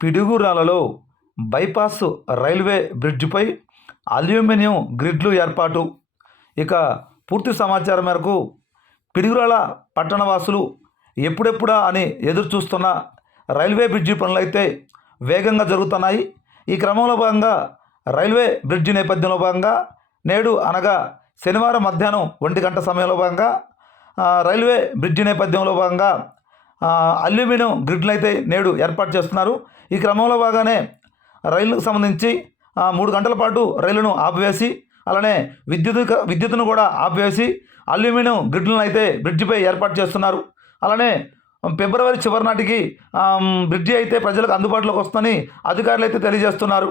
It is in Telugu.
పిడుగురాలలో బైపాస్ రైల్వే బ్రిడ్జిపై అల్యూమినియం గ్రిడ్లు ఏర్పాటు. ఇక పూర్తి సమాచారం మేరకు పిడుగురాల పట్టణవాసులు ఎప్పుడెప్పుడా అని ఎదురు చూస్తున్న రైల్వే బ్రిడ్జి పనులు అయితే వేగంగా జరుగుతున్నాయి. ఈ క్రమంలో భాగంగా రైల్వే బ్రిడ్జి నేపథ్యంలో భాగంగా నేడు అనగా శనివారం మధ్యాహ్నం 1 గంట సమయంలో భాగంగా రైల్వే బ్రిడ్జి నేపథ్యంలో భాగంగా అల్యూమినియం గ్రిడ్లు అయితే నేడు ఏర్పాటు చేస్తున్నారు. ఈ క్రమంలో భాగానే రైలుకు సంబంధించి 3 గంటల పాటు రైలును ఆపివేసి అలానే విద్యుత్తును కూడా ఆపివేసి అల్యూమినియం గ్రిడ్లను అయితే బ్రిడ్జిపై ఏర్పాటు చేస్తున్నారు. అలానే ఫిబ్రవరి చివరి నాటికి బ్రిడ్జి అయితే ప్రజలకు అందుబాటులోకి వస్తుందని అధికారులు అయితే తెలియజేస్తున్నారు.